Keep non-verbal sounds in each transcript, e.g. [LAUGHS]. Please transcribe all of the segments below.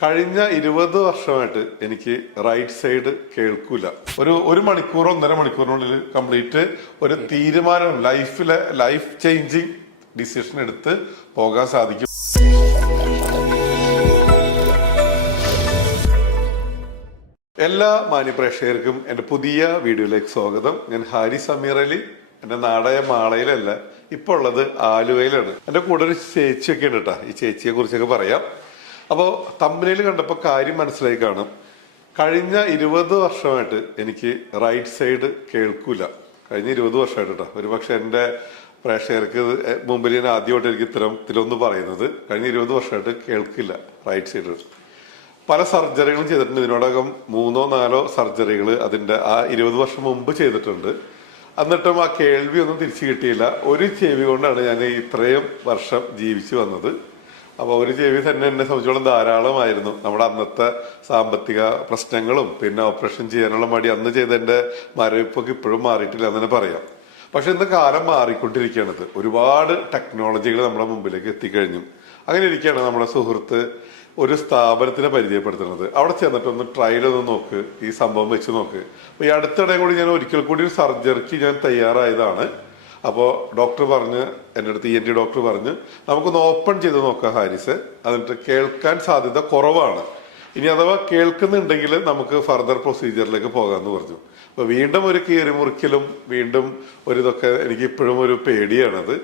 കഴിഞ്ഞ ഇരുപത് വർഷമായിട്ട് എനിക്ക് റൈറ്റ് സൈഡ് കേൾക്കൂല. ഒരു ഒരു മണിക്കൂറോ ഒന്നര മണിക്കൂറിനുള്ളിൽ കംപ്ലീറ്റ് ഒരു തീരുമാനം ലൈഫിലെ ലൈഫ് ചേഞ്ചിങ് ഡിസിഷൻ എടുത്ത് പോകാൻ സാധിക്കും. എല്ലാ മാന്യപ്രേക്ഷകർക്കും എന്റെ പുതിയ വീഡിയോയിലേക്ക് സ്വാഗതം. ഞാൻ ഹാരി സമീർ അലി എന്റെ നാടായ മാളയിലല്ല ഇപ്പോൾ ഉള്ളത് ആലുവയിലാണ്. എന്റെ കൂടെ ഒരു ചേച്ചിയൊക്കെ ഉണ്ട് കേട്ടോ ഈ ചേച്ചിയെ കുറിച്ചൊക്കെ പറയാം. അപ്പോൾ തമ്പനയിൽ കണ്ടപ്പോൾ കാര്യം മനസ്സിലായി കാണും. കഴിഞ്ഞ ഇരുപത് വർഷമായിട്ട് എനിക്ക് റൈറ്റ് സൈഡ് കേൾക്കൂല. കഴിഞ്ഞ ഇരുപത് വർഷമായിട്ട്. കേട്ടോ ഒരു പക്ഷെ എന്റെ പ്രേക്ഷകർക്ക് മുമ്പിൽ ഞാൻ ആദ്യമായിട്ട് എനിക്ക് ഇത്തരം ഇതിലൊന്ന് പറയുന്നത്. കഴിഞ്ഞ ഇരുപത് വർഷമായിട്ട് കേൾക്കില്ല റൈറ്റ് സൈഡ് പല സർജറികളും ചെയ്തിട്ടുണ്ട്. ഇതിനോടകം മൂന്നോ നാലോ സർജറികൾ അതിന്റെ ആ ഇരുപത് വർഷം മുമ്പ് ചെയ്തിട്ടുണ്ട്. എന്നിട്ടും ആ കേൾവി ഒന്നും തിരിച്ചു കിട്ടിയില്ല. ഒരു ചെവി കൊണ്ടാണ് ഞാൻ ഇത്രയും വർഷം ജീവിച്ചു വന്നത്. അപ്പൊ ഒരു ചെവി തന്നെ എന്നെ സംബന്ധിച്ചോളം ധാരാളമായിരുന്നു. നമ്മുടെ അന്നത്തെ സാമ്പത്തിക പ്രശ്നങ്ങളും പിന്നെ ഓപ്പറേഷൻ ചെയ്യാനുള്ള മടി അന്ന് ചെയ്തതിന്റെ മരവിപ്പൊക്കെ ഇപ്പോഴും മാറിയിട്ടില്ല എന്ന് തന്നെ പറയാം. പക്ഷെ ഇന്ന് കാലം മാറിക്കൊണ്ടിരിക്കുകയാണത്. ഒരുപാട് ടെക്നോളജികൾ നമ്മുടെ മുമ്പിലേക്ക് എത്തിക്കഴിഞ്ഞു. അങ്ങനെ ഇരിക്കുകയാണ് നമ്മുടെ സുഹൃത്ത് ഒരു സ്ഥാപനത്തിനെ പരിചയപ്പെടുത്തുന്നത്. അവിടെ ചെന്നിട്ട് ഒന്ന് ട്രയൽ ഒന്ന് നോക്ക് ഈ സംഭവം വെച്ച് നോക്ക്. അപ്പൊ ഈ അടുത്തിടെ കൂടി ഞാൻ ഒരിക്കൽ കൂടി ഒരു സർജറിക്ക് ഞാൻ തയ്യാറായതാണ്. അപ്പോൾ ഡോക്ടർ പറഞ്ഞ് എന്റെ അടുത്ത് ഇ എൻ ടി ഡോക്ടർ പറഞ്ഞ് നമുക്കൊന്ന് ഓപ്പൺ ചെയ്ത് നോക്കാം ഹാരിസ്. എന്നിട്ട് കേൾക്കാൻ സാധ്യത കുറവാണ്. ഇനി അഥവാ കേൾക്കുന്നുണ്ടെങ്കിൽ നമുക്ക് ഫർദർ പ്രൊസീജിയറിലേക്ക് പോകാമെന്ന് പറഞ്ഞു. അപ്പോൾ വീണ്ടും ഒരു കീറി മുറിക്കലും വീണ്ടും ഒരു ഇതൊക്കെ എനിക്ക് ഇപ്പോഴും ഒരു പേടിയാണത്.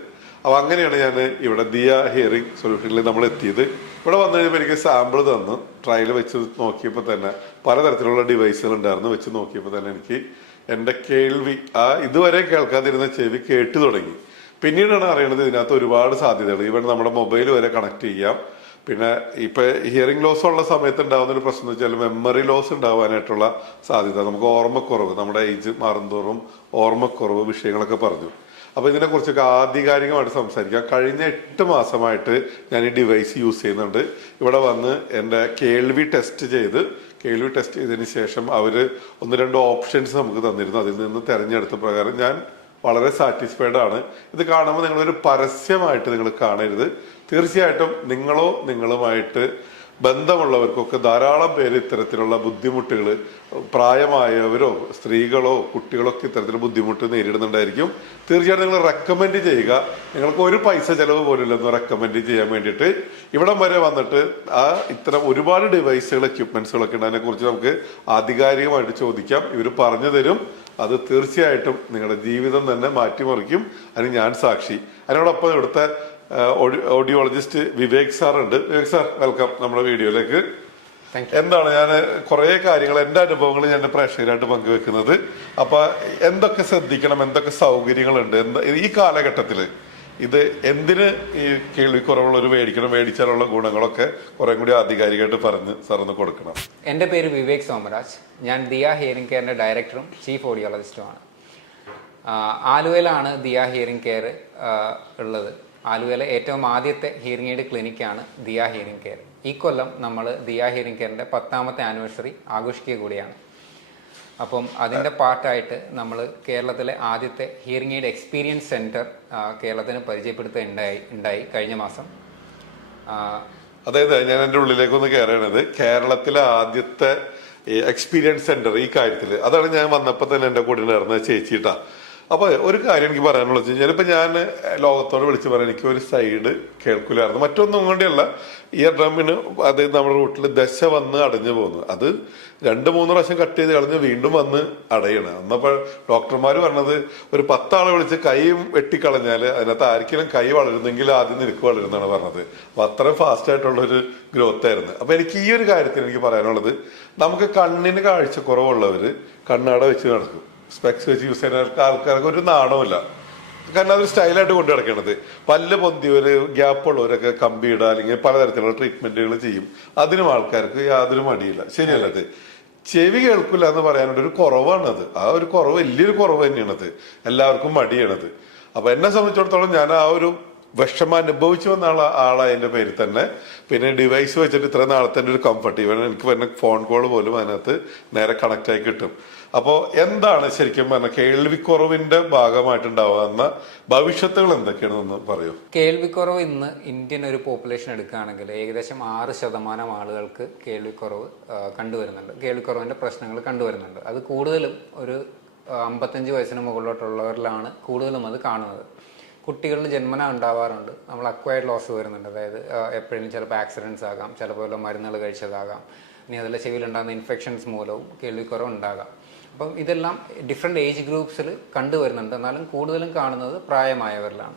അപ്പോൾ അങ്ങനെയാണ് ഞാൻ ഇവിടെ ദിയ ഹിയറിംഗ് സൊല്യൂഷനിൽ നമ്മൾ എത്തിയത്. ഇവിടെ വന്നു കഴിഞ്ഞപ്പോൾ എനിക്ക് സാമ്പിൾ തന്നു. ട്രയൽ വെച്ച് നോക്കിയപ്പോൾ തന്നെ പലതരത്തിലുള്ള ഡിവൈസുകൾ ഉണ്ടായിരുന്നു വെച്ച് നോക്കിയപ്പോൾ തന്നെ എനിക്ക് എന്റെ കേൾവി. ആ ഇതുവരെ കേൾക്കാതിരുന്ന ചെവി കേട്ടു തുടങ്ങി. പിന്നീടാണ് അറിയണത് ഇതിനകത്ത് ഒരുപാട് സാധ്യതകൾ. ഈവൻ നമ്മുടെ മൊബൈൽ വരെ കണക്ട് ചെയ്യാം. പിന്നെ ഇപ്പൊ ഹിയറിംഗ് ലോസ് ഉള്ള സമയത്ത് ഉണ്ടാകുന്ന ഒരു പ്രശ്നം വെച്ചാൽ മെമ്മറി ലോസ് ഉണ്ടാവാനായിട്ടുള്ള സാധ്യത. നമുക്ക് ഓർമ്മക്കുറവ് നമ്മുടെ ഏജ് മാറുന്തോറും ഓർമ്മക്കുറവ് വിഷയങ്ങളൊക്കെ പറഞ്ഞു. അപ്പൊ ഇതിനെ കുറിച്ചൊക്കെ ആധികാരികമായിട്ട് സംസാരിക്കാം. കഴിഞ്ഞ എട്ട് മാസമായിട്ട് ഞാൻ ഈ ഡിവൈസ് യൂസ് ചെയ്യുന്നുണ്ട്. ഇവിടെ വന്ന് എന്റെ കേൾവി ടെസ്റ്റ് ചെയ്ത് കേൾവി ടെസ്റ്റ് ചെയ്തതിന് ശേഷം അവർ ഒന്ന് രണ്ട് ഓപ്ഷൻസ് നമുക്ക് തന്നിരുന്നു. അതിൽ നിന്ന് തെരഞ്ഞെടുത്ത പ്രകാരം ഞാൻ വളരെ സാറ്റിസ്ഫൈഡ് ആണ്. ഇത് കാണുമ്പോൾ നിങ്ങളൊരു പരസ്യമായിട്ട് നിങ്ങൾ കാണരുത്. തീർച്ചയായിട്ടും നിങ്ങളോ നിങ്ങളുമായിട്ട് ബന്ധമുള്ളവർക്കൊക്കെ ധാരാളം പേര് ഇത്തരത്തിലുള്ള ബുദ്ധിമുട്ടുകൾ പ്രായമായവരോ സ്ത്രീകളോ കുട്ടികളോ ഒക്കെ ഇത്തരത്തിൽ ബുദ്ധിമുട്ട് നേരിടുന്നുണ്ടായിരിക്കും. തീർച്ചയായിട്ടും നിങ്ങൾ റെക്കമെൻഡ് ചെയ്യുക. നിങ്ങൾക്ക് ഒരു പൈസ ചെലവ് പോലില്ലെന്ന് റെക്കമെൻഡ് ചെയ്യാൻ വേണ്ടിയിട്ട്. ഇവിടം വരെ വന്നിട്ട് ആ ഇത്തരം ഒരുപാട് ഡിവൈസുകൾ എക്യുപ്മെന്റ്സുകളൊക്കെ ഉണ്ട്. അതിനെക്കുറിച്ച് നമുക്ക് ആധികാരികമായിട്ട് ചോദിക്കാം. ഇവർ പറഞ്ഞു തരും. അത് തീർച്ചയായിട്ടും നിങ്ങളുടെ ജീവിതം തന്നെ മാറ്റിമറിക്കും. അതിന് ഞാൻ സാക്ഷി. അതിനോടൊപ്പം ഇവിടുത്തെ ഓഡിയോളജിസ്റ്റ് വിവേക് സാർ ഉണ്ട് വിവേക് സാർ വെൽക്കം നമ്മുടെ വീഡിയോയിലേക്ക്. എന്താണ് ഞാൻ കുറെ കാര്യങ്ങൾ എന്റെ അനുഭവങ്ങൾ ഞാൻ പ്രേക്ഷകരായിട്ട് പങ്കുവെക്കുന്നത്. അപ്പൊ എന്തൊക്കെ ശ്രദ്ധിക്കണം എന്തൊക്കെ സൗകര്യങ്ങളുണ്ട് എന്താ ഈ കാലഘട്ടത്തിൽ ഇത് എന്തിന് ഈ കേൾവിക്കുറവുള്ള ഒരു മേടിക്കണം മേടിച്ചാലുള്ള ഗുണങ്ങളൊക്കെ കുറെ കൂടി ആധികാരികമായിട്ട് പറഞ്ഞ് സാറൊന്ന് കൊടുക്കണം. എന്റെ പേര് വിവേക് സോമരാജ്. ഞാൻ ദിയ ഹിയറിംഗ് കെയറിന്റെ ഡയറക്ടറും ചീഫ് ഓഡിയോളജിസ്റ്റുമാണ്. ആലുവയിലാണ് ദിയ ഹിയറിംഗ് കെയർ ഉള്ളത്. ആലുവയിലെ ഏറ്റവും ആദ്യത്തെ ഹിയറിംഗ് എയ്ഡ് ക്ലിനിക്കാണ് ദിയ ഹിയറിംഗ് കെയർ ഈ കൊല്ലം നമ്മൾ ദിയ ഹിയറിംഗ് കെയറിന്റെ പത്താമത്തെ ആനിവേഴ്സറി ആഘോഷിക്കുക കൂടിയാണ്. അപ്പം അതിന്റെ പാർട്ടായിട്ട് നമ്മൾ കേരളത്തിലെ ആദ്യത്തെ ഹിയറിംഗ് എയ്ഡ് എക്സ്പീരിയൻസ് സെന്റർ കേരളത്തിന് പരിചയപ്പെടുത്തുക ഉണ്ടായി കഴിഞ്ഞ മാസം. അതായത് ഞാൻ എന്റെ ഉള്ളിലേക്ക് ഒന്ന് കയറണത്. കേരളത്തിലെ ആദ്യത്തെ എക്സ്പീരിയൻസ് സെന്റർ ഈ കാര്യത്തിൽ അതാണ് ഞാൻ വന്നപ്പോൾ തന്നെ എന്റെ കൂടെ ഉണ്ടായിരുന്ന ചേച്ചിട്ടാ. അപ്പൊ ഒരു കാര്യം എനിക്ക് പറയാനുള്ളത് വെച്ച് ഞാൻ ലോകത്തോട് വിളിച്ച് പറയാൻ എനിക്ക് ഒരു സൈഡ് കേൾക്കില്ലായിരുന്നു മറ്റൊന്നും കൊണ്ടല്ല ഇയർ ഡ്രമ്മിന് അത് നമ്മുടെ റൂട്ടിൽ ദശ വന്ന് അടഞ്ഞു പോകുന്നു അത് രണ്ട് മൂന്ന് പ്രാവശ്യം കട്ട് ചെയ്ത് കളഞ്ഞ് വീണ്ടും വന്ന് അടയണം. അന്നപ്പോൾ ഡോക്ടർമാർ പറഞ്ഞത് ഒരു പത്താളെ വിളിച്ച് കൈയും വെട്ടിക്കളഞ്ഞാൽ അതിനകത്ത് ആർക്കെങ്കിലും കൈ വളരുന്നെങ്കിൽ ആദ്യം നിരക്ക് വളരുന്നതാണ് പറഞ്ഞത്. അപ്പൊ അത്രയും ഫാസ്റ്റ് ആയിട്ടുള്ള ഒരു ഗ്രോത്ത് ആയിരുന്നു. അപ്പൊ എനിക്ക് ഈ ഒരു കാര്യത്തിൽ എനിക്ക് പറയാനുള്ളത് നമുക്ക് കണ്ണിന് കാഴ്ച കുറവുള്ളവർ കണ്ണട വെച്ച് നടക്കും. സ്പെക്സ് വെച്ച് യൂസ് ചെയ്യുന്ന ആൾക്കാർക്ക് ഒരു നാണമില്ല കാരണം അതൊരു സ്റ്റൈലായിട്ട് കൊണ്ടു നടക്കണത് പല്ല് പൊന്തിയവര് ഉള്ളവരൊക്കെ കമ്പിയിടുക അല്ലെങ്കിൽ പലതരത്തിലുള്ള ട്രീറ്റ്മെന്റുകൾ ചെയ്യും. അതിനും ആൾക്കാർക്ക് യാതൊരു മടിയില്ല. ശരിയല്ല അത്. ചെവി കേൾക്കില്ല എന്ന് പറയാനുള്ള ഒരു കുറവാണത് ആ ഒരു കുറവ് വലിയൊരു കുറവ് തന്നെയാണത് എല്ലാവർക്കും മടിയാണത് അപ്പൊ എന്നെ സംബന്ധിച്ചിടത്തോളം ഞാൻ ആ ഒരു വിഷമം അനുഭവിച്ചു വന്ന ആള ആളായതിന്റെ പേരിൽ തന്നെ. പിന്നെ ഡിവൈസ് വെച്ചിട്ട് ഇത്ര നാളത്തെ ഒരു കംഫർട്ട് ഈവൻ എനിക്ക് വരുന്ന ഫോൺ കോൾ പോലും അതിനകത്ത് നേരെ കണക്ട് ആയി കിട്ടും. അപ്പോൾ എന്താണ് ശരിക്കും പറഞ്ഞ കേൾവിക്കുറവിന്റെ ഭാഗമായിട്ടുണ്ടാവുന്ന ഭവിഷ്യത്തുകൾ എന്തൊക്കെയാണെന്ന് പറയൂ. കേൾവിക്കുറവ് ഇന്ന് ഇന്ത്യൻ ഒരു പോപ്പുലേഷൻ എടുക്കുകയാണെങ്കിൽ ഏകദേശം ആറ് ശതമാനം ആളുകൾക്ക് കേൾവിക്കുറവ് കണ്ടുവരുന്നുണ്ട്. കേൾവിക്കുറവിന്റെ പ്രശ്നങ്ങൾ കണ്ടുവരുന്നുണ്ട്. അത് കൂടുതലും ഒരു അമ്പത്തഞ്ച് വയസ്സിന് മുകളിലോട്ടുള്ളവരിലാണ് കൂടുതലും അത് കാണുന്നത്. കുട്ടികളിൽ ജന്മന ഉണ്ടാവാറുണ്ട്. നമ്മൾ അക്വയർഡ് ലോസ് വരുന്നുണ്ട്. അതായത് എപ്പോഴും ചിലപ്പോൾ ആക്സിഡൻസ് ആകാം ചിലപ്പോൾ മരുന്നുകൾ കഴിച്ചതാകാം. ഇനി അതല്ല ചെവിയിലുണ്ടാകുന്ന ഇൻഫെക്ഷൻസ് മൂലവും കേൾവിക്കുറവ് ഉണ്ടാകാം അപ്പം ഇതെല്ലാം ഡിഫറെന്റ് ഏജ് ഗ്രൂപ്പ്സിൽ കണ്ടുവരുന്നുണ്ട്. എന്നാലും കൂടുതലും കാണുന്നത് പ്രായമായവരിലാണ്.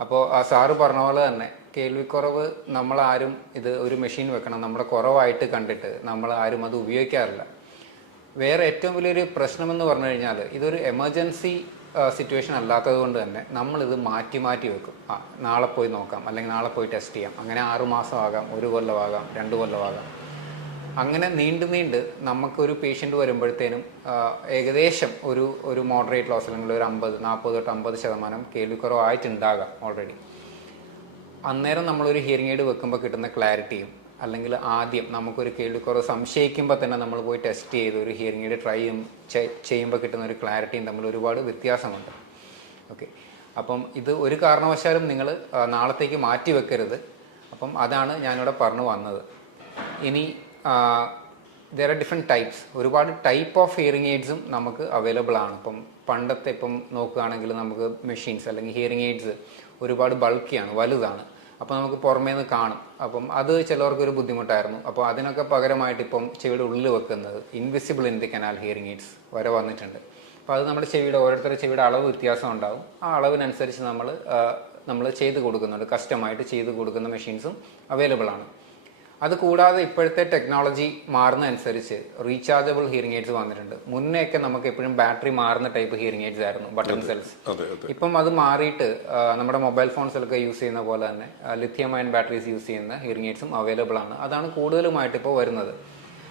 അപ്പോൾ ആ സാറ് പറഞ്ഞ പോലെ തന്നെ കേൾവിക്കുറവ് നമ്മളാരും ഇത് ഒരു മെഷീൻ വെക്കണം. നമ്മുടെ കുറവായിട്ട് കണ്ടിട്ട് നമ്മൾ ആരും അത് ഉപയോഗിക്കാറില്ല. വേറെ ഏറ്റവും വലിയൊരു പ്രശ്നമെന്ന് പറഞ്ഞു കഴിഞ്ഞാൽ ഇതൊരു എമർജൻസി സിറ്റുവേഷൻ അല്ലാത്തത് കൊണ്ട് തന്നെ നമ്മളിത് മാറ്റി മാറ്റി വെക്കും. ആ നാളെ പോയി നോക്കാം. അല്ലെങ്കിൽ നാളെ പോയി ടെസ്റ്റ് ചെയ്യാം. അങ്ങനെ ആറ് മാസം ആകാം ഒരു കൊല്ലമാകാം രണ്ട് കൊല്ലമാകാം അങ്ങനെ നീണ്ടു നീണ്ട് നമുക്കൊരു പേഷ്യന്റ് വരുമ്പോഴത്തേനും ഏകദേശം ഒരു ഒരു മോഡറേറ്റ് ലോസ് അല്ലെങ്കിൽ ഒരു അമ്പത് നാൽപ്പത് തൊട്ട് അമ്പത് ശതമാനം കേൾവിക്കുറവായിട്ടുണ്ടാകാം ഓൾറെഡി അന്നേരം നമ്മളൊരു ഹിയറിംഗ് എയ്ഡ് വെക്കുമ്പോൾ കിട്ടുന്ന ക്ലാരിറ്റിയും അല്ലെങ്കിൽ ആദ്യം നമുക്കൊരു കേൾവിക്കുറവ് സംശയിക്കുമ്പോൾ തന്നെ നമ്മൾ പോയി ടെസ്റ്റ് ചെയ്ത് ഒരു ഹിയറിംഗ് എയ്ഡ് ട്രൈ ചെയ്യും ചെയ്യുമ്പോൾ കിട്ടുന്ന ഒരു ക്ലാരിറ്റിയും തമ്മിൽ ഒരുപാട് വ്യത്യാസമുണ്ട്. ഓക്കെ അപ്പം ഇത് ഒരു കാരണവശാലും നിങ്ങൾ നാളത്തേക്ക് മാറ്റി വെക്കരുത്. അപ്പം അതാണ് ഞാനിവിടെ പറഞ്ഞു വന്നത്. ഇനി ദർ ആർ ഡിഫറെന്റ് ടൈപ്സ് ഒരുപാട് ടൈപ്പ് ഓഫ് ഹിയറിംഗ് എയ്ഡ്സും നമുക്ക് അവൈലബിൾ ആണ്. ഇപ്പം പണ്ടത്തെ ഇപ്പം നോക്കുകയാണെങ്കിൽ നമുക്ക് മെഷീൻസ് അല്ലെങ്കിൽ ഹിയറിംഗ് എയ്ഡ്സ് ഒരുപാട് ബൾക്കിയാണ് വലുതാണ്. അപ്പോൾ നമുക്ക് പുറമേ നിന്ന് കാണും. അപ്പം അത് ചിലവർക്ക് ഒരു ബുദ്ധിമുട്ടായിരുന്നു. അപ്പോൾ അതിനൊക്കെ പകരമായിട്ട് ഇപ്പം ചെവിയുടെ ഉള്ളിൽ വെക്കുന്നത് invisible in the canal hearing aids വരെ വന്നിട്ടുണ്ട്. അപ്പോൾ അത് നമ്മുടെ ചെവിയുടെ ഓരോരുത്തരുടെ ചെവിയുടെ അളവ് വ്യത്യാസം ഉണ്ടാകും ആ അളവിനനുസരിച്ച് നമ്മൾ നമ്മൾ ചെയ്ത് കൊടുക്കുന്നുണ്ട്. കസ്റ്റമായിട്ട് ചെയ്ത് കൊടുക്കുന്ന മെഷീൻസും അവൈലബിൾ ആണ്. അത് കൂടാതെ ഇപ്പോഴത്തെ ടെക്നോളജി മാറുന്നതനുസരിച്ച് റീചാർജബിൾ ഹിയറിംഗ് എയ്ഡ്സ് വന്നിട്ടുണ്ട്. മുന്നേയൊക്കെ നമുക്ക് എപ്പോഴും ബാറ്ററി മാറുന്ന ടൈപ്പ് ഹിയറിംഗ് എയ്ഡ്സ് ആയിരുന്നു ബട്ടൺ സെൽസ് ഇപ്പം അത് മാറിയിട്ട് നമ്മുടെ മൊബൈൽ ഫോൺസിലൊക്കെ യൂസ് ചെയ്യുന്ന പോലെ തന്നെ ലിഥിയം അയൺ ബാറ്ററീസ് യൂസ് ചെയ്യുന്ന ഹിയറിംഗ് എയ്ഡ്സും അവൈലബിൾ ആണ്. അതാണ് കൂടുതലുമായിട്ട് ഇപ്പോൾ വരുന്നത്.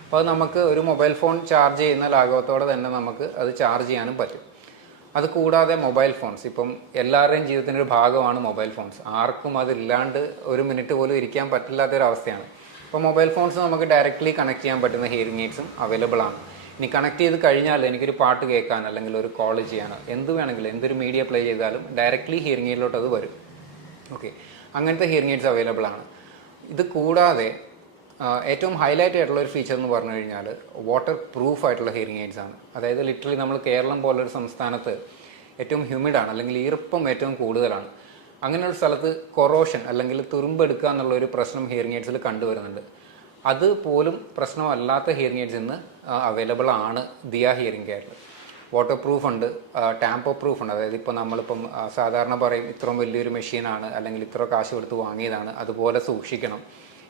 അപ്പോൾ അത് നമുക്ക് ഒരു മൊബൈൽ ഫോൺ ചാർജ് ചെയ്യുന്ന ലാഘവത്തോടെ തന്നെ നമുക്ക് അത് ചാർജ് ചെയ്യാനും പറ്റും. അത് കൂടാതെ മൊബൈൽ ഫോൺസ് ഇപ്പം എല്ലാവരുടെയും ജീവിതത്തിന്റെ ഒരു ഭാഗമാണ് മൊബൈൽ ഫോൺസ് ആർക്കും അതില്ലാണ്ട് ഒരു മിനിറ്റ് പോലും ഇരിക്കാൻ പറ്റില്ലാത്തൊരവസ്ഥയാണ്. അപ്പോൾ മൊബൈൽ ഫോൺസ് നമുക്ക് ഡയറക്റ്റ്ലി കണക്ട് ചെയ്യാൻ പറ്റുന്ന ഹിയറിംഗ് എയ്ഡ്സും അവൈലബിൾ ആണ്. ഇനി കണക്ട് ചെയ്ത് കഴിഞ്ഞാൽ എനിക്കൊരു പാട്ട് കേൾക്കാൻ അല്ലെങ്കിൽ ഒരു കോൾ ചെയ്യാനോ എന്ത് വേണമെങ്കിലും എന്തൊരു മീഡിയ പ്ലേ ചെയ്താലും ഡയറക്റ്റ്ലി ഹിയറിംഗ് എയ്ഡിലോട്ട് അത് വരും. ഓക്കെ അങ്ങനത്തെ ഹിയറിംഗ് എയ്ഡ്സ് അവൈലബിൾ ആണ്. ഇത് കൂടാതെ ഏറ്റവും ഹൈലൈറ്റ് ആയിട്ടുള്ള ഒരു ഫീച്ചർ എന്ന് പറഞ്ഞു കഴിഞ്ഞാൽ വാട്ടർ പ്രൂഫ് ആയിട്ടുള്ള ഹിയറിംഗ് എയ്ഡ്സ് ആണ്. അതായത് ലിറ്ററലി നമ്മൾ കേരളം പോലൊരു സംസ്ഥാനത്ത് ഏറ്റവും ഹ്യൂമിഡ് ആണ് അല്ലെങ്കിൽ ഈർപ്പം ഏറ്റവും കൂടുതലാണ്. അങ്ങനെ ഒരു സ്ഥലത്ത് കൊറോഷൻ അല്ലെങ്കിൽ തുരുമ്പെടുക്കുക എന്നുള്ള ഒരു പ്രശ്നം ഹിയറിംഗ് എയ്ഡ്സിൽ കണ്ടുവരുന്നുണ്ട്. അത് പോലും പ്രശ്നമല്ലാത്ത ഹിയറിംഗ് എയ്ഡ്സ് ഇന്ന് അവൈലബിൾ ആണ് ദിയ ഹിയറിംഗ് കെയറിൽ വാട്ടർ പ്രൂഫ് ഉണ്ട് ടാമ്പോ പ്രൂഫ് ഉണ്ട്. അതായത് ഇപ്പോൾ നമ്മളിപ്പം സാധാരണ പറയും ഇത്രയും വലിയൊരു മെഷീനാണ് അല്ലെങ്കിൽ ഇത്ര കാശ് കൊടുത്ത് വാങ്ങിയതാണ് അതുപോലെ സൂക്ഷിക്കണം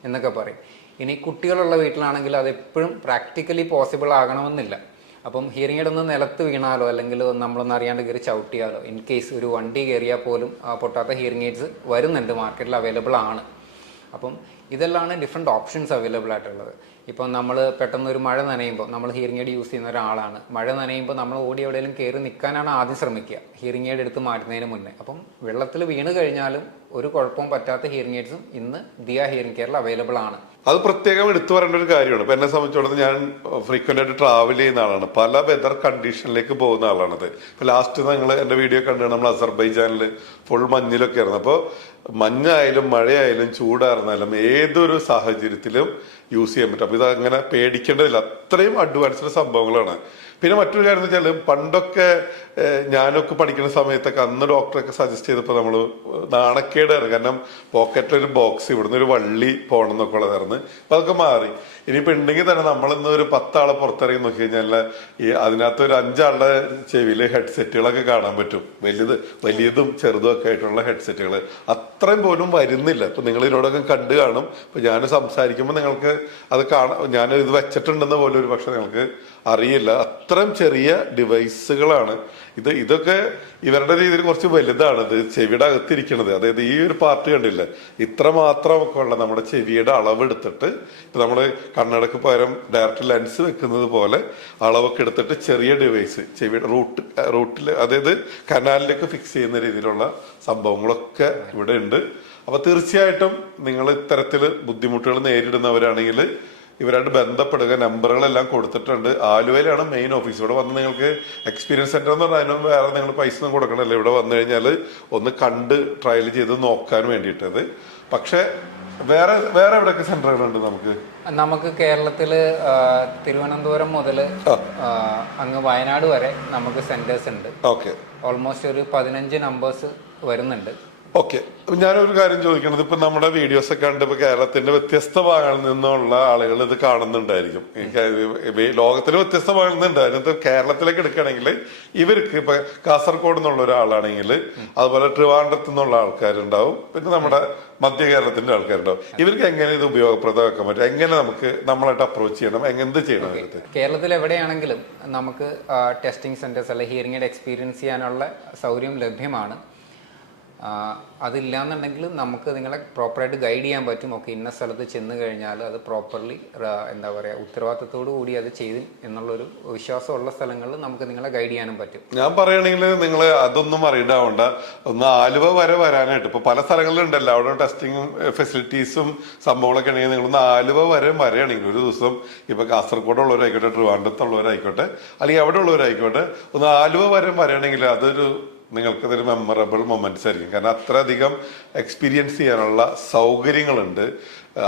എന്നൊക്കെ പറയും. ഇനി കുട്ടികളുള്ള വീട്ടിലാണെങ്കിൽ അത് എപ്പോഴും പ്രാക്ടിക്കലി പോസിബിൾ ആകണമെന്നില്ല. അപ്പം ഹിയറിംഗ് എയ്ഡ് ഒന്ന് നിലത്ത് വീണാലോ അല്ലെങ്കിൽ നമ്മളൊന്ന് അറിയാണ്ട് കയറി ചവിട്ടിയാലോ ഇൻ കേസ് ഒരു വണ്ടി കയറിയാൽ പോലും പൊട്ടാത്ത ഹിയറിംഗ് എയ്ഡ്സ് വരുന്നുണ്ട് മാർക്കറ്റിൽ അവൈലബിൾ ആണ്. അപ്പം ഇതെല്ലാമാണ് ഡിഫറെന്റ് ഓപ്ഷൻസ് അവൈലബിൾ ആയിട്ടുള്ളത്. ഇപ്പം നമ്മൾ പെട്ടെന്ന് ഒരു മഴ നനയുമ്പോൾ നമ്മൾ ഹിയറിംഗ് എയ്ഡ് യൂസ് ചെയ്യുന്ന ഒരാളാണ് മഴ നനയുമ്പോൾ നമ്മൾ ഓടി എവിടെയെങ്കിലും കയറി നിൽക്കാനാണ് ആദ്യം ശ്രമിക്കുക ഹിയറിംഗ് എയ്ഡ് എടുത്ത് മാറ്റുന്നതിന് മുന്നേ. അപ്പം വെള്ളത്തിൽ വീണ് കഴിഞ്ഞാലും ഒരു കുഴപ്പവും പറ്റാത്ത ഹിയറിംഗ് എയ്ഡ്സും ഇന്ന് ദിയ ഹിയറിംഗ് കെയറിൽ അവൈലബിൾ ആണ്. അത് പ്രത്യേകം എടുത്തു പറയേണ്ട ഒരു കാര്യമാണ്. ഇപ്പൊ എന്നെ സംബന്ധിച്ചിടത്തോളം ഞാൻ ഫ്രീക്വന്റ് ആയിട്ട് ട്രാവൽ ചെയ്യുന്ന ആളാണ്. പല വെതർ കണ്ടീഷനിലേക്ക് പോകുന്ന ആളാണത്. ഇപ്പൊ ലാസ്റ്റ് നിങ്ങൾ എന്റെ വീഡിയോ കണ്ടു നമ്മൾ അസർബൈജാനിൽ ഫുൾ മഞ്ഞിലൊക്കെ ആയിരുന്നു. അപ്പോൾ മഞ്ഞായാലും മഴയായാലും ചൂടായിരുന്നാലും ഏതൊരു സാഹചര്യത്തിലും യൂസ് ചെയ്യാൻ പറ്റും. അപ്പൊ ഇത് അങ്ങനെ പേടിക്കേണ്ടതില്ല. അത്രയും അഡ്വാൻസ്ഡ് സംഭവങ്ങളാണ്. പിന്നെ മറ്റൊരു കാര്യം എന്ന് വെച്ചാൽ പണ്ടൊക്കെ ഞാനൊക്കെ പഠിക്കുന്ന സമയത്തൊക്കെ അന്ന് ഡോക്ടറൊക്കെ സജസ്റ്റ് ചെയ്തപ്പോൾ നമ്മൾ നാണക്കേടായിരുന്നു കാരണം പോക്കറ്റിലൊരു ബോക്സ് ഇവിടുന്ന് ഒരു വള്ളി പോകണം എന്നൊക്കെ ഉള്ളതായിരുന്നു. അപ്പൊ അതൊക്കെ മാറി. ഇനിയിപ്പോ ഉണ്ടെങ്കിൽ തന്നെ നമ്മളിന്ന് ഒരു പത്താളെ പുറത്തിറങ്ങി നോക്കി കഴിഞ്ഞാൽ ഈ അതിനകത്ത് ഒരു അഞ്ചാളുടെ ചെവിയിൽ ഹെഡ്സെറ്റുകളൊക്കെ കാണാൻ പറ്റും. വലുത് വലിയതും ചെറുതും ഒക്കെ ആയിട്ടുള്ള ഹെഡ്സെറ്റുകൾ അത്രയും പോലും വരുന്നില്ല. ഇപ്പൊ നിങ്ങൾ ഇതിനോടൊക്കെ കണ്ടു കാണും. ഇപ്പൊ ഞാൻ സംസാരിക്കുമ്പോൾ നിങ്ങൾക്ക് അത് കാണാം ഞാൻ ഇത് വെച്ചിട്ടുണ്ടെന്ന് പോലും ഒരു പക്ഷെ നിങ്ങൾക്ക് അറിയില്ല. അത്രയും ചെറിയ ഡിവൈസുകളാണ്. ഇത് ഇതൊക്കെ ഇവരുടെ രീതിയിൽ കുറച്ച് വലുതാണ് ഇത് ചെവിയുടെ അകത്തിരിക്കണത്. അതായത് ഈ ഒരു പാർട്ട് കണ്ടില്ല? ഇത്ര മാത്രമൊക്കെ ഉള്ള നമ്മുടെ ചെവിയുടെ അളവ് എടുത്തിട്ട് ഇപ്പൊ നമ്മൾ കണ്ണടക്ക് പകരം ഡയറക്റ്റ് ലെൻസ് വെക്കുന്നത് പോലെ അളവൊക്കെ എടുത്തിട്ട് ചെറിയ ഡിവൈസ് ചെവിയുടെ റൂട്ട് റൂട്ടിൽ അതായത് കനാലിലേക്ക് ഫിക്സ് ചെയ്യുന്ന രീതിയിലുള്ള സംഭവങ്ങളൊക്കെ ഇവിടെ ഉണ്ട്. അപ്പൊ തീർച്ചയായിട്ടും നിങ്ങൾ ഇത്തരത്തിൽ ബുദ്ധിമുട്ടുകൾ നേരിടുന്നവരാണെങ്കിൽ ഇവരായിട്ട് ബന്ധപ്പെടുക നമ്പറുകളെല്ലാം കൊടുത്തിട്ടുണ്ട്. ആലുവയിലാണ് മെയിൻ ഓഫീസ് ഇവിടെ വന്ന് നിങ്ങൾക്ക് എക്സ്പീരിയൻസ് സെന്റർ എന്ന് പറഞ്ഞാൽ അതിനൊന്നും വേറെ നിങ്ങൾ പൈസ ഒന്നും കൊടുക്കണമല്ലോ ഇവിടെ വന്നു കഴിഞ്ഞാൽ ഒന്ന് കണ്ട് ട്രയൽ ചെയ്ത് നോക്കാൻ വേണ്ടിയിട്ടത്. പക്ഷേ വേറെ വേറെ എവിടെയൊക്കെ സെന്ററുകളുണ്ട് നമുക്ക്? നമുക്ക് കേരളത്തിൽ തിരുവനന്തപുരം മുതൽ അങ്ങ് വയനാട് വരെ നമുക്ക് സെന്റേഴ്സ് ഉണ്ട്. ഓക്കെ ഓൾമോസ്റ്റ് ഒരു പതിനഞ്ച് നമ്പേഴ്സ് വരുന്നുണ്ട്. ഓക്കെ. ഞാനൊരു കാര്യം ചോദിക്കണത്. ഇപ്പൊ നമ്മുടെ വീഡിയോസ് ഒക്കെ കണ്ട് ഇപ്പൊ കേരളത്തിന്റെ വ്യത്യസ്ത ഭാഗങ്ങളിൽ നിന്നുള്ള ആളുകൾ ഇത് കാണുന്നുണ്ടായിരിക്കും. ലോകത്തിലെ വ്യത്യസ്ത ഭാഗങ്ങളിൽ നിന്നുണ്ടായിരുന്നു ഇപ്പൊ കേരളത്തിലേക്ക് എടുക്കുകയാണെങ്കിൽ ഇവർക്ക് ഇപ്പൊ കാസർഗോഡ് നിന്നുള്ള ഒരാളാണെങ്കിൽ അതുപോലെ ട്രിവാൻഡ്രത്ത് നിന്നുള്ള ആൾക്കാരുണ്ടാവും. പിന്നെ നമ്മുടെ മധ്യ കേരളത്തിന്റെ ആൾക്കാരുണ്ടാവും. ഇവർക്ക് എങ്ങനെ ഇത് ഉപയോഗപ്രദമാക്കാൻ പറ്റും? എങ്ങനെ നമുക്ക് നമ്മളായിട്ട് അപ്രോച്ച് ചെയ്യണം? എന്ത് ചെയ്യണം കേരളത്തിൽ എവിടെയാണെങ്കിലും നമുക്ക് ടെസ്റ്റിംഗ് സെന്റേഴ്സ് അല്ലെങ്കിൽ ഹിയറിംഗ് എക്സ്പീരിയൻസ് ചെയ്യാനുള്ള സൗകര്യം ലഭ്യമാണ്. അതില്ലാന്നുണ്ടെങ്കിൽ നമുക്ക് നിങ്ങളെ പ്രോപ്പറായിട്ട് ഗൈഡ് ചെയ്യാൻ പറ്റും. ഓക്കെ ഇന്ന സ്ഥലത്ത് ചെന്ന് കഴിഞ്ഞാൽ അത് പ്രോപ്പർലി എന്താ പറയുക ഉത്തരവാദിത്തത്തോടു കൂടി അത് ചെയ്തു എന്നുള്ളൊരു വിശ്വാസമുള്ള സ്ഥലങ്ങളിൽ നമുക്ക് നിങ്ങളെ ഗൈഡ് ചെയ്യാനും പറ്റും. ഞാൻ പറയുകയാണെങ്കിൽ നിങ്ങൾ അതൊന്നും അറിയണ്ടാവണ്ട. ഒന്ന് ആലുവ വരെ വരാനായിട്ട്. ഇപ്പൊ പല സ്ഥലങ്ങളിലുണ്ടല്ലോ. അവിടെ ടെസ്റ്റിങ്ങും ഫെസിലിറ്റീസും സംഭവങ്ങളൊക്കെ ആണെങ്കിൽ നിങ്ങളൊന്ന് ആലുവ വരെ വരെയാണെങ്കിൽ ഒരു ദിവസം ഇപ്പൊ കാസർഗോഡ് ഉള്ളവരായിക്കോട്ടെ ട്രിവാൻഡ്രത്തുള്ളവരായിക്കോട്ടെ അല്ലെങ്കിൽ അവിടെ ഉള്ളവരായിക്കോട്ടെ ഒന്ന് ആലുവ വരെ വരെയാണെങ്കിൽ അതൊരു നിങ്ങൾക്കതൊരു മെമ്മറബിൾ മൊമെന്റ്സ് ആയിരിക്കും. കാരണം അത്രയധികം എക്സ്പീരിയൻസ് ചെയ്യാനുള്ള സൗകര്യങ്ങളുണ്ട്.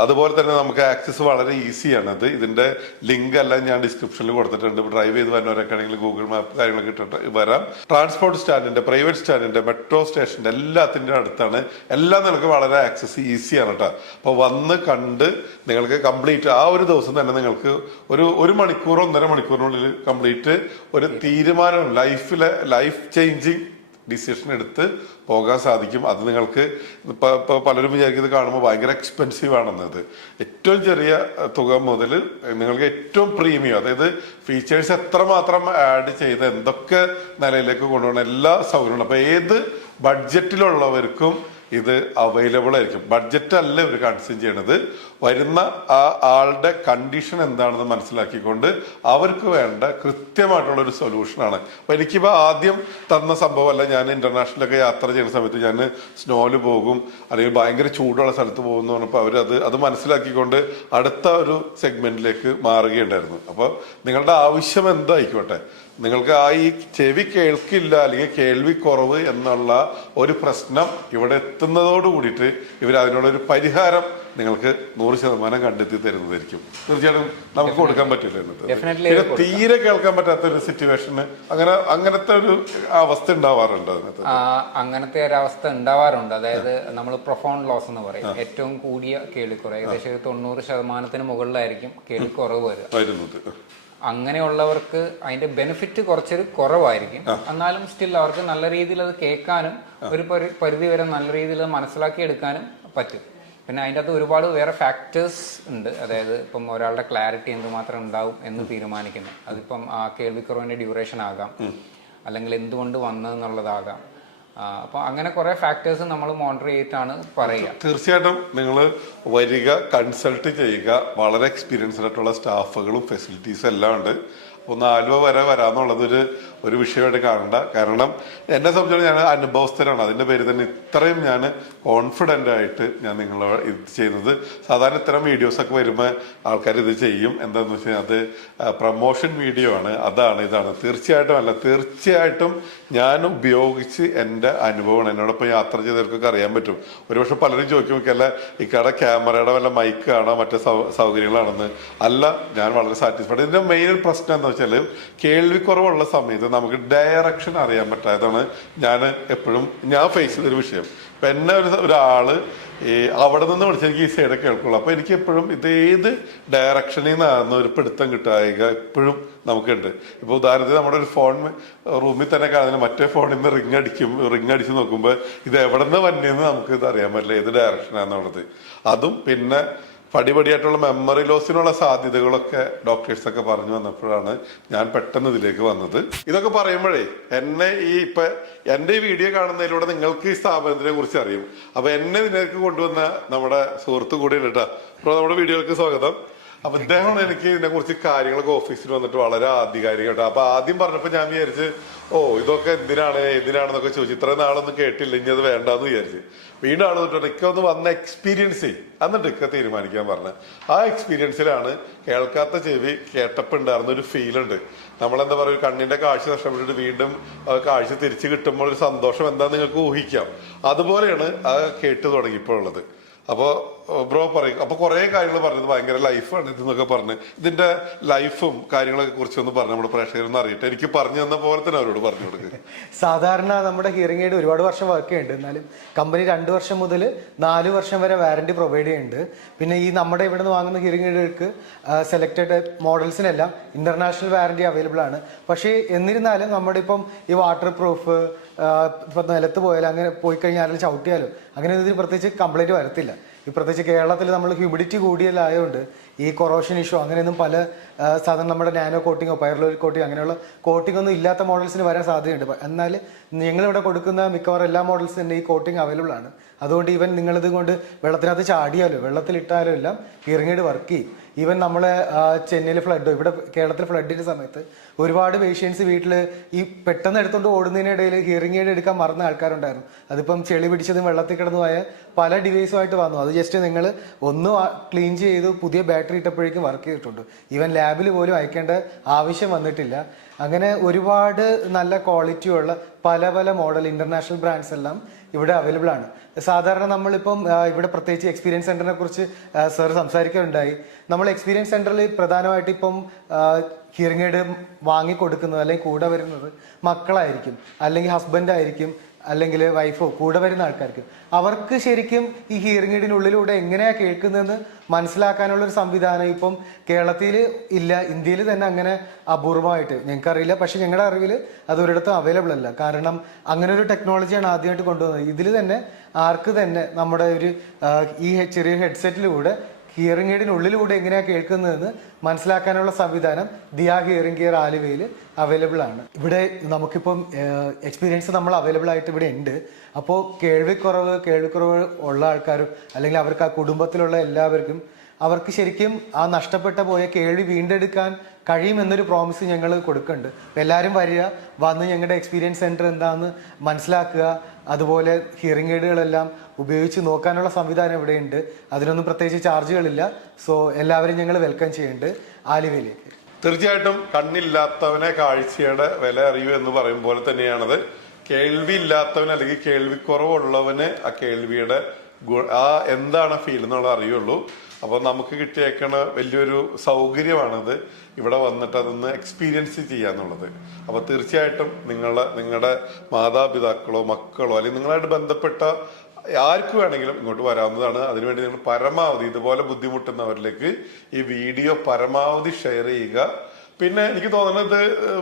അതുപോലെ തന്നെ നമുക്ക് ആക്സസ് വളരെ ഈസിയാണ് അത്. ഇതിന്റെ ലിങ്ക് എല്ലാം ഞാൻ ഡിസ്ക്രിപ്ഷനിൽ കൊടുത്തിട്ടുണ്ട്. ഡ്രൈവ് ചെയ്ത് വരുന്നവരൊക്കെ ആണെങ്കിൽ ഗൂഗിൾ മാപ്പ് കാര്യങ്ങളൊക്കെ ഇട്ടിട്ട് വരാം. ട്രാൻസ്പോർട്ട് സ്റ്റാൻഡിന്റെ പ്രൈവറ്റ് സ്റ്റാൻഡിന്റെ മെട്രോ സ്റ്റേഷന്റെ എല്ലാത്തിന്റെ അടുത്താണ്. എല്ലാം നിങ്ങൾക്ക് വളരെ ആക്സസ് ഈസിയാണ് കേട്ടോ അപ്പോൾ വന്ന് കണ്ട് നിങ്ങൾക്ക് കംപ്ലീറ്റ് ആ ഒരു ദിവസം തന്നെ നിങ്ങൾക്ക് ഒരു ഒരു മണിക്കൂറോ ഒന്നര മണിക്കൂറിനുള്ളിൽ കംപ്ലീറ്റ് ഒരു തീരുമാനം ലൈഫിലെ ലൈഫ് ചേഞ്ചിങ് ഡിസിഷൻ എടുത്ത് പോകാൻ സാധിക്കും. അത് നിങ്ങൾക്ക് ഇപ്പൊ ഇപ്പൊ പലരും വിചാരിക്കുന്നത് കാണുമ്പോൾ ഭയങ്കര എക്സ്പെൻസീവ് ആണെന്നത് ഏറ്റവും ചെറിയ തുക മുതൽ നിങ്ങൾക്ക് ഏറ്റവും പ്രീമിയം അതായത് ഫീച്ചേഴ്സ് എത്ര മാത്രം ആഡ് ചെയ്ത് എന്തൊക്കെ നിലയിലേക്ക് കൊണ്ടുപോകണം എല്ലാ സൗകര്യങ്ങളും. അപ്പൊ ഏത് ബഡ്ജറ്റിലുള്ളവർക്കും ഇത് അവൈലബിൾ ആയിരിക്കും. ബഡ്ജറ്റ് അല്ല ഇവർ കൺസ്യൂം ചെയ്യണത്. വരുന്ന ആ ആളുടെ കണ്ടീഷൻ എന്താണെന്ന് മനസ്സിലാക്കിക്കൊണ്ട് അവർക്ക് വേണ്ട കൃത്യമായിട്ടുള്ള ഒരു സൊല്യൂഷനാണ് അപ്പൊ എനിക്കിപ്പോ ആദ്യം തന്ന സംഭവമല്ല ഞാൻ ഇന്റർനാഷണലൊക്കെ യാത്ര ചെയ്യുന്ന സമയത്ത് ഞാൻ സ്നോയിൽ പോകും അല്ലെങ്കിൽ ഭയങ്കര ചൂടുള്ള സ്ഥലത്ത് പോകുന്നു പറഞ്ഞപ്പോൾ അവർ അത് മനസ്സിലാക്കിക്കൊണ്ട് അടുത്ത ഒരു സെഗ്മെന്റിലേക്ക് മാറുകയുണ്ടായിരുന്നു. അപ്പോൾ നിങ്ങളുടെ ആവശ്യം എന്തായിക്കോട്ടെ? നിങ്ങൾക്ക് ആ ഈ ചെവി കേൾക്കില്ല അല്ലെങ്കിൽ കേൾവി കുറവ് എന്നുള്ള ഒരു പ്രശ്നം ഇവിടെ എത്തുന്നതോട് കൂടിയിട്ട് ഇവർ അതിനുള്ള ഒരു പരിഹാരം നിങ്ങൾക്ക് നൂറ് ശതമാനം കണ്ടെത്തി തരുന്നതായിരിക്കും. തീർച്ചയായിട്ടും നമുക്ക് കൊടുക്കാൻ പറ്റില്ല പിന്നെ തീരെ കേൾക്കാൻ പറ്റാത്ത ഒരു സിറ്റുവേഷന് അങ്ങനെ അങ്ങനത്തെ ഒരു അവസ്ഥ ഉണ്ടാവാറുണ്ട് അതിനകത്ത്? അങ്ങനത്തെ ഒരു അവസ്ഥ ഉണ്ടാവാറുണ്ട്. അതായത് നമ്മൾ പ്രൊഫോൺ ലോസ് എന്ന് പറയും. ഏറ്റവും കൂടിയ കേൾക്കുറ ഏകദേശം ഒരു തൊണ്ണൂറ് ശതമാനത്തിന് മുകളിലായിരിക്കും കേൾക്കുറവ് വരുന്നത് അങ്ങനെയുള്ളവർക്ക് അതിന്റെ ബെനിഫിറ്റ് കുറച്ചൊരു കുറവായിരിക്കും. എന്നാലും സ്റ്റിൽ അവർക്ക് നല്ല രീതിയിൽ അത് കേൾക്കാനും ഒരു പരി- പരിധി വരെ നല്ല രീതിയിൽ മനസ്സിലാക്കി എടുക്കാനും പറ്റും. പിന്നെ അതിന്റെ അകത്ത് ഒരുപാട് വേറെ ഫാക്ടേഴ്സ് ഉണ്ട്. അതായത് ഇപ്പം ഒരാളുടെ ക്ലാരിറ്റി എന്തുമാത്രം ഉണ്ടാവും എന്ന് തീരുമാനിക്കുന്നു. അതിപ്പം ആ കേൾവിക്കുറവിന്റെ ഡ്യൂറേഷൻ ആകാം. അല്ലെങ്കിൽ എന്തുകൊണ്ട് വന്നതെന്നുള്ളതാകാം അപ്പോൾ അങ്ങനെ കുറെ ഫാക്ടേഴ്സ് നമ്മൾ മോണിറ്റർ ചെയ്തിട്ടാണ് പറയുക. തീർച്ചയായിട്ടും നിങ്ങൾ വരിക കൺസൾട്ട് ചെയ്യുക. വളരെ എക്സ്പീരിയൻസ്ഡ് ആയിട്ടുള്ള സ്റ്റാഫുകളും ഫെസിലിറ്റീസും എല്ലാം ഉണ്ട്. ഒന്ന് ആലുവ വരെ വരാന്നുള്ളത് ഒരു വിഷയമായിട്ട് കാണണ്ട. കാരണം എന്നെ സംബന്ധിച്ചിടത്തോളം ഞാൻ അനുഭവസ്ഥരാണ് അതിന്റെ പേര് തന്നെ ഇത്രയും ഞാൻ കോൺഫിഡന്റ് ആയിട്ട് ഞാൻ നിങ്ങൾ ഇത് ചെയ്യുന്നത്. സാധാരണ ഇത്തരം വീഡിയോസൊക്കെ വരുമ്പോൾ ആൾക്കാർ ഇത് ചെയ്യും. എന്താണെന്ന് വെച്ച് കഴിഞ്ഞാൽ അത് പ്രൊമോഷൻ വീഡിയോ ആണ്. അതാണ് ഇതാണ്. തീർച്ചയായിട്ടും അല്ല തീർച്ചയായിട്ടും ഞാൻ ഉപയോഗിച്ച് എന്റെ അനുഭവമാണ്. എന്നോടൊപ്പം യാത്ര ചെയ്തവർക്കൊക്കെ അറിയാൻ പറ്റും. ഒരുപക്ഷെ പലരും ചോദിക്കും നോക്കിയല്ല ഇക്കാടെ ക്യാമറയുടെ വല്ല മൈക്ക് ആണോ മറ്റേ സൗകര്യങ്ങളാണെന്ന്. അല്ല ഞാൻ വളരെ സാറ്റിസ്ഫൈഡ് ഇതിന്റെ മെയിൻ പ്രശ്നം എന്താ വെച്ചാൽ കേൾവിക്കുറവുള്ള സമയത്ത് നമുക്ക് ഡയറക്ഷൻ അറിയാൻ പറ്റാത്തതാണ് ഞാൻ എപ്പോഴും ഞാൻ ഫേസ് ചെയ്തൊരു വിഷയം. ഇപ്പൊ എന്നെ ഒരു ഒരാൾ ഈ അവിടെ നിന്ന് വിളിച്ച് എനിക്ക് ഈ സൈഡ് കേൾക്കുള്ളൂ. അപ്പൊ എനിക്ക് എപ്പോഴും ഇത് ഏത് ഡയറക്ഷനിൽ നിന്നാണെന്ന് ഒരു പിടുത്തം കിട്ടായിക എപ്പോഴും നമുക്കുണ്ട്. ഇപ്പൊ ഉദാഹരണത്തിന് നമ്മുടെ ഒരു ഫോൺ റൂമിൽ തന്നെ കാണുന്ന മറ്റേ ഫോണിൽ നിന്ന് റിങ് അടിക്കും റിങ് അടിച്ച് നോക്കുമ്പോൾ ഇത് എവിടെ നിന്ന് വന്നെന്ന് നമുക്ക് ഇത് അറിയാൻ പറ്റില്ല. ഏത് ഡയറക്ഷനാന്നുള്ളത് അതും പിന്നെ പടിപടിയായിട്ടുള്ള മെമ്മറി ലോസിനുള്ള സാധ്യതകളൊക്കെ ഡോക്ടേഴ്സ് ഒക്കെ പറഞ്ഞു വന്നപ്പോഴാണ് ഞാൻ പെട്ടെന്ന് ഇതിലേക്ക് വന്നത്. ഇതൊക്കെ പറയുമ്പോഴേ എന്നെ ഈ ഇപ്പൊ എന്റെ ഈ വീഡിയോ കാണുന്നതിലൂടെ നിങ്ങൾക്ക് ഈ സ്ഥാപനത്തിനെ കുറിച്ച് അറിയും. അപ്പൊ എന്നെ ഇതിലേക്ക് കൊണ്ടുവന്ന നമ്മുടെ സുഹൃത്ത് കൂടി കേട്ടോ നമ്മുടെ വീഡിയോക്ക് സ്വാഗതം. അപ്പൊ ഇദ്ദേഹമാണ് എനിക്ക് ഇതിനെ കുറിച്ച് കാര്യങ്ങളൊക്കെ ഓഫീസിൽ വന്നിട്ട് വളരെ ആധികാരികമായിട്ട് അപ്പൊ ആദ്യം പറഞ്ഞപ്പോ ഞാൻ വിചാരിച്ച് ഓ ഇതൊക്കെ എന്തിനാണ് എന്തിനാണെന്നൊക്കെ ചോദിച്ചു ഇത്ര നാളൊന്നും കേട്ടില്ല ഇനി അത് വേണ്ടാന്ന് വിചാരിച്ചു. വീണ്ടും ആൾ തൊട്ട് ഇക്ക ഒന്ന് വന്ന എക്സ്പീരിയൻസ് ചെയ്യും എന്നിട്ട് ഇക്ക തീരുമാനിക്കാൻ പറഞ്ഞത് ആ എക്സ്പീരിയൻസിലാണ് കേൾക്കാത്ത ചെവി കേട്ടപ്പുണ്ടായിരുന്ന ഒരു ഫീൽ ഉണ്ട്. നമ്മളെന്താ പറയുക കണ്ണിന്റെ കാഴ്ച നഷ്ടപ്പെട്ടിട്ട് വീണ്ടും കാഴ്ച തിരിച്ചു കിട്ടുമ്പോൾ ഒരു സന്തോഷം എന്താ നിങ്ങൾക്ക് ഊഹിക്കാം. അതുപോലെയാണ് ആ കേട്ട് തുടങ്ങിയപ്പോഴുള്ളത് അപ്പോ ബ്രോ പറയും. അപ്പൊ കുറെ കാര്യങ്ങൾ പറഞ്ഞത് ഭയങ്കര ലൈഫാണ് ഇതെന്നൊക്കെ പറഞ്ഞ്. ഇതിന്റെ ലൈഫും കാര്യങ്ങളൊക്കെ കുറിച്ചൊന്ന് പറഞ്ഞു നമ്മുടെ പ്രേക്ഷകരൊന്ന് അറിയട്ടെ. എനിക്ക് പറഞ്ഞു തന്ന പോലെ തന്നെ അവരോട് പറഞ്ഞു കൊടുക്കുക [LAUGHS] സാധാരണ നമ്മുടെ ഹിയറിംഗ് എയ്ഡ് ഒരുപാട് വർഷം വർക്ക് ചെയ്യുന്നുണ്ട്. എന്നാലും കമ്പനി രണ്ട് വർഷം മുതൽ നാല് വർഷം വരെ വാറണ്ടി പ്രൊവൈഡ് ചെയ്യുന്നുണ്ട്. പിന്നെ ഈ നമ്മുടെ ഇവിടെ നിന്ന് വാങ്ങുന്ന ഹിയറിംഗ് എയ്ഡുകൾക്ക് സെലക്റ്റഡ് മോഡൽസിനെല്ലാം ഇന്റർനാഷണൽ വാറണ്ടി അവൈലബിൾ ആണ്. പക്ഷേ എന്നിരുന്നാലും നമ്മുടെ ഇപ്പം ഈ വാട്ടർ പ്രൂഫ് ഇപ്പം നിലത്ത് പോയാലും അങ്ങനെ പോയി കഴിഞ്ഞാൽ ചവിട്ടിയാലും അങ്ങനെ ഇതിന് പ്രത്യേകിച്ച് കംപ്ലൈന്റ് വരത്തില്ല. ഈ പ്രത്യേകിച്ച് കേരളത്തിൽ നമ്മൾ ഹ്യൂമിഡിറ്റി കൂടിയതായതുകൊണ്ട് ഈ കൊറോഷൻ ഇഷ്യൂ അങ്ങനെയൊന്നും പല സാധനം നമ്മുടെ നാനോ കോട്ടിങ്ങോ പയർലോയിൽ കോട്ടിങ്ങോ അങ്ങനെയുള്ള കോട്ടിംഗ് ഒന്നും ഇല്ലാത്ത മോഡൽസിന് വരാൻ സാധ്യതയുണ്ട്. എന്നാൽ ഞങ്ങളിവിടെ കൊടുക്കുന്ന മിക്കവാറും എല്ലാ മോഡൽസിനും തന്നെ ഈ കോട്ടിംഗ് അവൈലബിൾ ആണ്. അതുകൊണ്ട് ഈവൻ നിങ്ങളിത് കൊണ്ട് വെള്ളത്തിനകത്ത് ചാടിയാലോ വെള്ളത്തിലിട്ടാലോ എല്ലാം ഇറങ്ങിയിട്ട് വർക്ക് ചെയ്യും. ഈവൻ നമ്മളെ ചെന്നൈയിൽ ഫ്ലഡോ ഇവിടെ കേരളത്തിൽ ഫ്ലഡിന്റെ സമയത്ത് ഒരുപാട് പേഷ്യൻസ് വീട്ടിൽ ഈ പെട്ടെന്ന് എടുത്തുകൊണ്ട് ഓടുന്നതിനിടയിൽ ഹിയറിംഗ് എയ്ഡ് എടുക്കാൻ മറന്ന ആൾക്കാരുണ്ടായിരുന്നു. അതിപ്പം ചെളി പിടിച്ചതും വെള്ളത്തിൽ കിടന്നുമായ പല ഡിവൈസുമായിട്ട് വന്നു. അത് ജസ്റ്റ് നിങ്ങൾ ഒന്ന് ക്ലീൻ ചെയ്ത് പുതിയ ബാറ്ററി ഇട്ടപ്പോഴേക്കും വർക്ക് ചെയ്തിട്ടുണ്ട്. ഈവൻ ലാബിൽ പോലും അയക്കേണ്ട ആവശ്യം വന്നിട്ടില്ല. അങ്ങനെ ഒരുപാട് നല്ല ക്വാളിറ്റിയുള്ള പല പല മോഡൽ ഇന്റർനാഷണൽ ബ്രാൻഡ്സ് എല്ലാം ഇവിടെ അവൈലബിൾ ആണ്. സാധാരണ നമ്മളിപ്പം ഇവിടെ പ്രത്യേകിച്ച് എക്സ്പീരിയൻസ് സെന്ററിനെ കുറിച്ച് സർ സംസാരിക്കുകയുണ്ടായി നമ്മൾ എക്സ്പീരിയൻസ് സെന്ററിൽ പ്രധാനമായിട്ട് ഇപ്പം ഹിയറിംഗ് എയ്ഡ് വാങ്ങിക്കൊടുക്കുന്നത് അല്ലെങ്കിൽ കൂടെ വരുന്നത് മക്കളായിരിക്കും അല്ലെങ്കിൽ ഹസ്ബൻഡ് ആയിരിക്കും അല്ലെങ്കിൽ വൈഫോ കൂടെ വരുന്ന ആൾക്കാർക്ക്. അവർക്ക് ശരിക്കും ഈ ഹിയറിംഗ് എയ്ഡിനുള്ളിലൂടെ എങ്ങനെയാ കേൾക്കുന്നതെന്ന് മനസ്സിലാക്കാനുള്ള ഒരു സംവിധാനം ഇപ്പം കേരളത്തിൽ ഇല്ല ഇന്ത്യയിൽ തന്നെ അങ്ങനെ അപൂർവമായിട്ട്. ഞങ്ങൾക്കറിയില്ല പക്ഷെ ഞങ്ങളുടെ അറിവിൽ അത് ഒരിടത്തും അവൈലബിൾ അല്ല. കാരണം അങ്ങനെ ഒരു ടെക്നോളജിയാണ് ആദ്യമായിട്ട് കൊണ്ടുവന്നത്. ഇതിൽ തന്നെ ആർക്ക് തന്നെ നമ്മുടെ ഒരു ഈ ചെറിയ ഹെഡ്സെറ്റിലൂടെ ഹിയറിംഗ് എയ്ഡിനുള്ളിലൂടെ എങ്ങനെയാണ് കേൾക്കുന്നതെന്ന് മനസ്സിലാക്കാനുള്ള സംവിധാനം ദിയ ഹിയറിംഗ് കെയർ ആലുവയിൽ അവൈലബിൾ ആണ്. ഇവിടെ നമുക്കിപ്പം എക്സ്പീരിയൻസ് നമ്മൾ അവൈലബിൾ ആയിട്ട് ഇവിടെ ഉണ്ട്. അപ്പോൾ കേൾവിക്കുറവ് കേൾവിക്കുറവ് ഉള്ള ആൾക്കാരും അല്ലെങ്കിൽ അവർക്ക് ആ കുടുംബത്തിലുള്ള എല്ലാവർക്കും അവർക്ക് ശരിക്കും ആ നഷ്ടപ്പെട്ട പോയ കേൾവി വീണ്ടെടുക്കാൻ കഴിയുമെന്നൊരു പ്രോമിസ് ഞങ്ങൾ കൊടുക്കുന്നുണ്ട് അപ്പോൾ എല്ലാവരും വരിക വന്ന് ഞങ്ങളുടെ എക്സ്പീരിയൻസ് സെന്റർ എന്താണെന്ന് മനസ്സിലാക്കുക അതുപോലെ ഹിയറിംഗ് എയ്ഡുകളെല്ലാം ഉപയോഗിച്ച് നോക്കാനുള്ള സംവിധാനം ഇവിടെയുണ്ട്. അതിനൊന്നും പ്രത്യേകിച്ച് ചാർജുകളില്ല സോ എല്ലാവരും ഞങ്ങൾ വെൽക്കം ചെയ്യുന്നുണ്ട് ആലുവയിലേക്ക്. തീർച്ചയായിട്ടും കണ്ണില്ലാത്തവനെ കാഴ്ചയുടെ വില അറിയൂ എന്ന് പറയും പോലെ തന്നെയാണത്. കേൾവി ഇല്ലാത്തവൻ അല്ലെങ്കിൽ കേൾവിക്കുറവുള്ളവന് ആ കേൾവിയുടെ ആ എന്താണ് ഫീൽ എന്നുള്ളത് അറിയുള്ളൂ. അപ്പൊ നമുക്ക് കിട്ടിയേക്കണ വലിയൊരു സൗകര്യമാണിത്. ഇവിടെ വന്നിട്ട് അതൊന്ന് എക്സ്പീരിയൻസ് ചെയ്യാന്നുള്ളത്. അപ്പോൾ തീർച്ചയായിട്ടും നിങ്ങളെ നിങ്ങളുടെ മാതാപിതാക്കളോ മക്കളോ അല്ലെങ്കിൽ നിങ്ങളായിട്ട് ബന്ധപ്പെട്ട ആർക്ക് വേണമെങ്കിലും ഇങ്ങോട്ട് വരാവുന്നതാണ്. അതിനുവേണ്ടി നിങ്ങൾ പരമാവധി ഇതുപോലെ ബുദ്ധിമുട്ടുന്നവരിലേക്ക് ഈ വീഡിയോ പരമാവധി ഷെയർ ചെയ്യുക. പിന്നെ എനിക്ക് തോന്നുന്നത്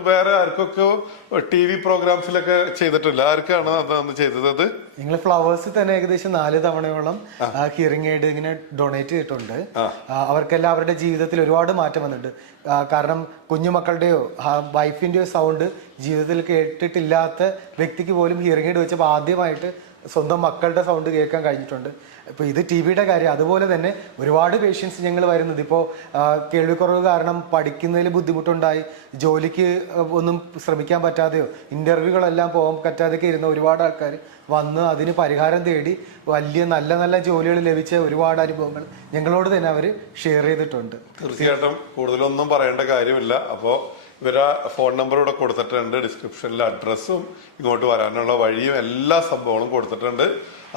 വേറെ ആർക്കൊക്കെ ടി വി പ്രോഗ്രാംസിലൊക്കെ ചെയ്തിട്ടില്ല. ആർക്കാണ് അതാണ് ചെയ്തത് അത്? നിങ്ങൾ ഫ്ലവേഴ്സിൽ തന്നെ ഏകദേശം നാല് തവണയോളം ഹിയറിംഗ് എയ്ഡ് ഇങ്ങനെ ഡൊണേറ്റ് ചെയ്തിട്ടുണ്ട്. അവർക്കെല്ലാം അവരുടെ ജീവിതത്തിൽ ഒരുപാട് മാറ്റം വന്നിട്ടുണ്ട്. കാരണം കുഞ്ഞുമക്കളുടെയോ വൈഫിന്റെയോ സൗണ്ട് ജീവിതത്തിൽ കേട്ടിട്ടില്ലാത്ത വ്യക്തിക്ക് പോലും ഹിയറിംഗ് എയ്ഡ് വെച്ചപ്പോൾ ആദ്യമായിട്ട് സ്വന്തം മക്കളുടെ സൗണ്ട് കേൾക്കാൻ കഴിഞ്ഞിട്ടുണ്ട്. ഇപ്പൊ ഇത് ടി വിയുടെ കാര്യം. അതുപോലെ തന്നെ ഒരുപാട് പേഷ്യൻസ് ഞങ്ങൾ വരുന്നത്. ഇപ്പോൾ കേൾവിക്കുറവ് കാരണം പഠിക്കുന്നതിൽ ബുദ്ധിമുട്ടുണ്ടായി. ജോലിക്ക് ഒന്നും ശ്രമിക്കാൻ പറ്റാതെയോ ഇന്റർവ്യൂകളെല്ലാം പോകാൻ പറ്റാതെയൊക്കെ ഇരുന്ന ഒരുപാട് ആൾക്കാർ വന്ന് അതിന് പരിഹാരം തേടി വലിയ നല്ല നല്ല ജോലികൾ ലഭിച്ച ഒരുപാട് അനുഭവങ്ങൾ ഞങ്ങളോട് തന്നെ അവർ ഷെയർ ചെയ്തിട്ടുണ്ട്. തീർച്ചയായിട്ടും കൂടുതലൊന്നും പറയേണ്ട കാര്യമില്ല. അപ്പോൾ ഇവരെ ഫോൺ നമ്പർ ഇവിടെ കൊടുത്തിട്ടുണ്ട്. ഡിസ്ക്രിപ്ഷനിൽ അഡ്രസ്സും ഇങ്ങോട്ട് വരാനുള്ള വഴിയും എല്ലാ സംഭവങ്ങളും കൊടുത്തിട്ടുണ്ട്.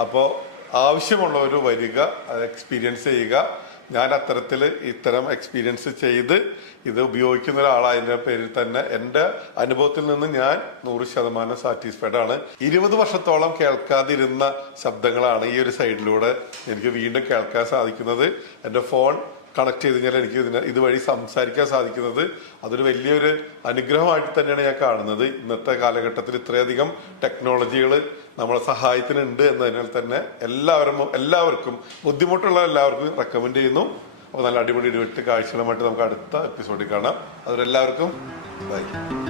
അപ്പോൾ ആവശ്യമുള്ളവർ വരിക അത് എക്സ്പീരിയൻസ് ചെയ്യുക. ഞാൻ അത്തരത്തിൽ ഇത്തരം എക്സ്പീരിയൻസ് ചെയ്ത് ഇത് ഉപയോഗിക്കുന്ന ഒരാളായതിന്റെ പേരിൽ തന്നെ എന്റെ അനുഭവത്തിൽ നിന്ന് ഞാൻ നൂറ് ശതമാനം സാറ്റിസ്ഫൈഡ് ആണ്. ഇരുപത് വർഷത്തോളം കേൾക്കാതിരുന്ന ശബ്ദങ്ങളാണ് ഈ ഒരു സൈഡിലൂടെ എനിക്ക് വീണ്ടും കേൾക്കാൻ സാധിക്കുന്നത്. എന്റെ ഫോൺ കണക്ട് ചെയ്ത് കഴിഞ്ഞാൽ എനിക്ക് ഇതിന് ഇതുവഴി സംസാരിക്കാൻ സാധിക്കുന്നത് അതൊരു വലിയൊരു അനുഗ്രഹമായിട്ട് തന്നെയാണ് ഞാൻ കാണുന്നത്. ഇന്നത്തെ കാലഘട്ടത്തിൽ ഇത്രയധികം ടെക്നോളജികൾ നമ്മളെ സഹായത്തിനുണ്ട് എന്നതിനാൽ തന്നെ എല്ലാവരും എല്ലാവർക്കും ബുദ്ധിമുട്ടുള്ള എല്ലാവർക്കും റെക്കമെൻഡ് ചെയ്യുന്നു. അപ്പോൾ നല്ല അടിപൊളി ഇടിവെട്ട് കാഴ്ചകളുമായിട്ട് നമുക്ക് അടുത്ത എപ്പിസോഡിൽ കാണാം. അതിലെല്ലാവർക്കും ബൈ